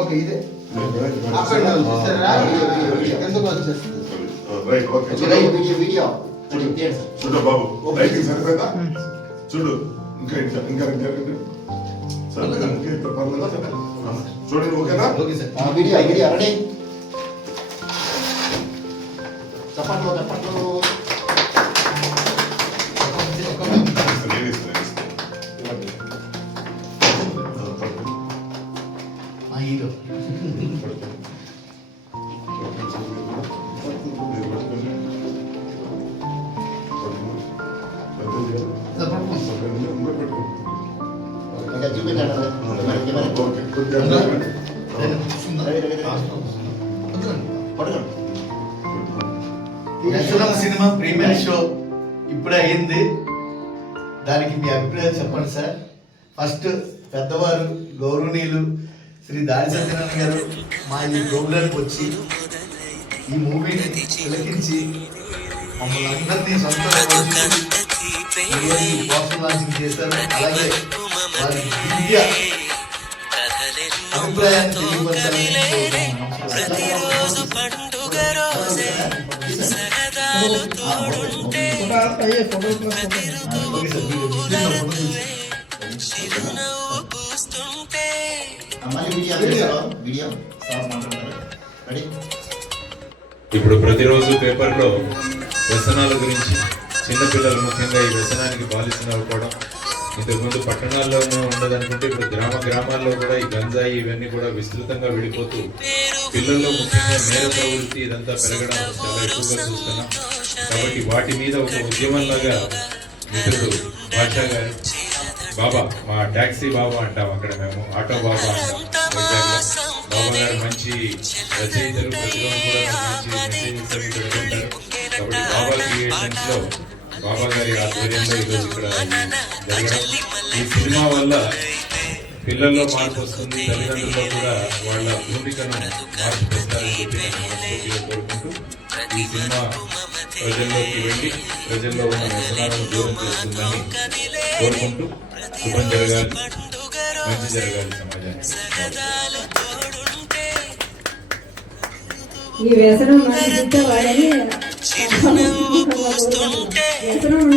Okay ఇదే ఎందుకు వచ్చేస్తుంది చూడు బాబు లైటింగ్ సరిపోయిందా చూడు ఇంకా ఇంకా చూడండి ఓకేనా చప్పట్లు చప్పట్లు సినిమా ప్రీమియర్ షో ఇప్పుడే అయింది. దానికి మీ అభిప్రాయం చెప్పండి సార్. ఫస్ట్ పెద్దవారు గౌరవనీయులు శ్రీ దాడి సత్యనారాయణ గారు మా ఈ ప్రోగ్రాంకి వచ్చి ఈ మూవీని తిలకించి మమ్మల్ని అందరినీ లాంచింగ్ చేశారు. అలాగే వారి దివ్య అభిప్రాయాన్ని తెలియపరచాలని ఇప్పుడు ప్రతిరోజు పేపర్లో వ్యసనాల గురించి చిన్నపిల్లలు ముఖ్యంగా ఈ వ్యసనానికి బాధితులు అవ్వడం, ఇంతకుముందు పట్టణాల్లోనే ఉండదనుకుంటే ఇప్పుడు గ్రామాల్లో కూడా ఈ గంజాయి ఇవన్నీ కూడా విస్తృతంగా విడిపోతూ పిల్లల్లో ముఖ్యంగా నేర ప్రవృత్తి ఇదంతా పెరగడం చాలా ఎక్కువగా చూస్తున్నాం. కాబట్టి వాటి మీద ఒక ఉద్యమంలాగా మిత్రుడు బాషా గారు, బాబా మా టాక్సీ బాబా అంటాం అక్కడ, మేము ఆటో బాబా అంటాం వైజాగ్లో. బాబా గారు మంచి రచయితలు, ప్రతిరోజు కూడా మంచి పెడుతుంటారు. కాబట్టి బాబా క్రియేషన్స్ లో బాబా గారి ఆధ్వర్యంలో ఈరోజు ఇక్కడ జరగడం, ఈ సినిమా వల్ల పిల్లల్లో మార్పు వస్తుంది, తల్లిదండ్రుల్లో కూడా వాళ్ళ భూమికను మార్పు తెస్తారని చెప్పి నేను మనస్ఫూర్తిగా కోరుకుంటూ ఈ సినిమా ప్రజల్లోకి వెళ్ళి ప్రజల్లో ఉన్న వ్యసనాలను దూరం చేస్తుందని కోరుకుంటూ శుభం జరగాలి, మంచి జరగాలి సమాజానికి. ఈ వ్యసనం వాడని వ్యసనం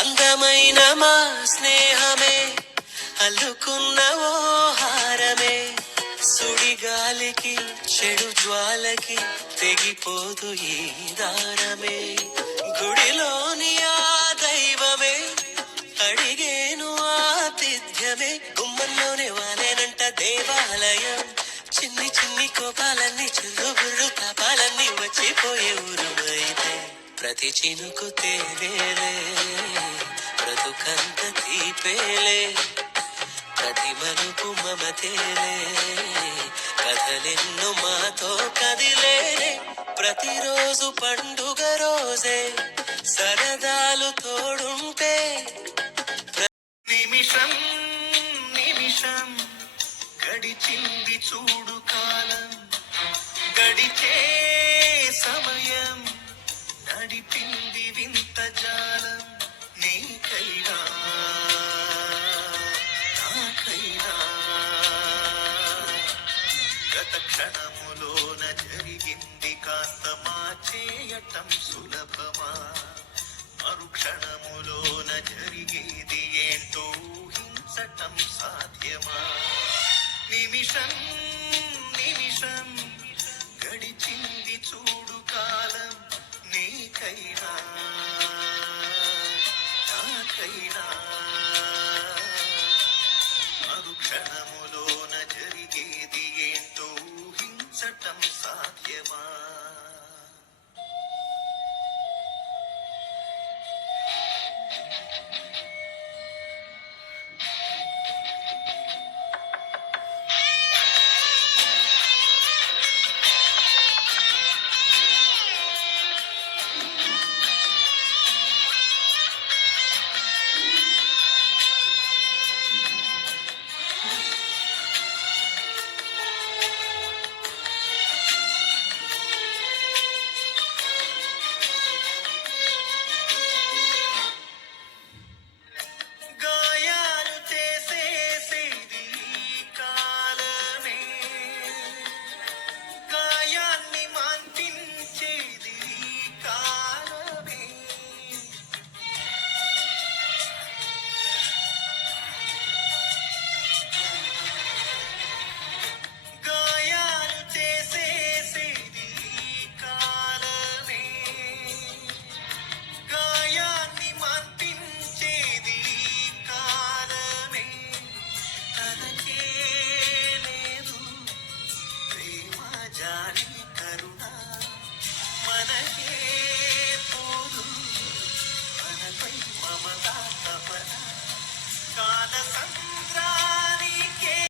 అందమైన మా స్నేహమే అల్లుకున్న ఓ హారమే, సుడిగాలికి చెడు జ్వాలకి తెగిపోదు ఈ దారమే, గుడిలోని ఆ దైవమే అడిగేను ఆతిథ్యమే, గుమ్మంలోనే వాలేనంట దేవాలయం, చిన్ని చిన్ని కోపాలన్నీ చిల్లుబుర్రు తాపాలన్నీ వచ్చిపోయే ఊరుమైతే, ప్రతి చినుకు తేలేలే బ్రతుకంత తీపేలే, ప్రతి మలుపు మమతేలే కథలెన్ను మాతో కదిలేనే, ప్రతిరోజు పండుగ రోజే సరదాలు తోడుంటే, నిమిషం నిమిషం గడిచింది చూడు కాలం, గడిచే సమయం నడిపింది వింత జాలం, నీకైనా నాకైనా గత క్షణములోన జరిగింది కాస్త మార్చేయటం సులభమా, మరుక్షణములోన జరిగేది ఏంటో హింసటం సాధ్యమా, నిమిషం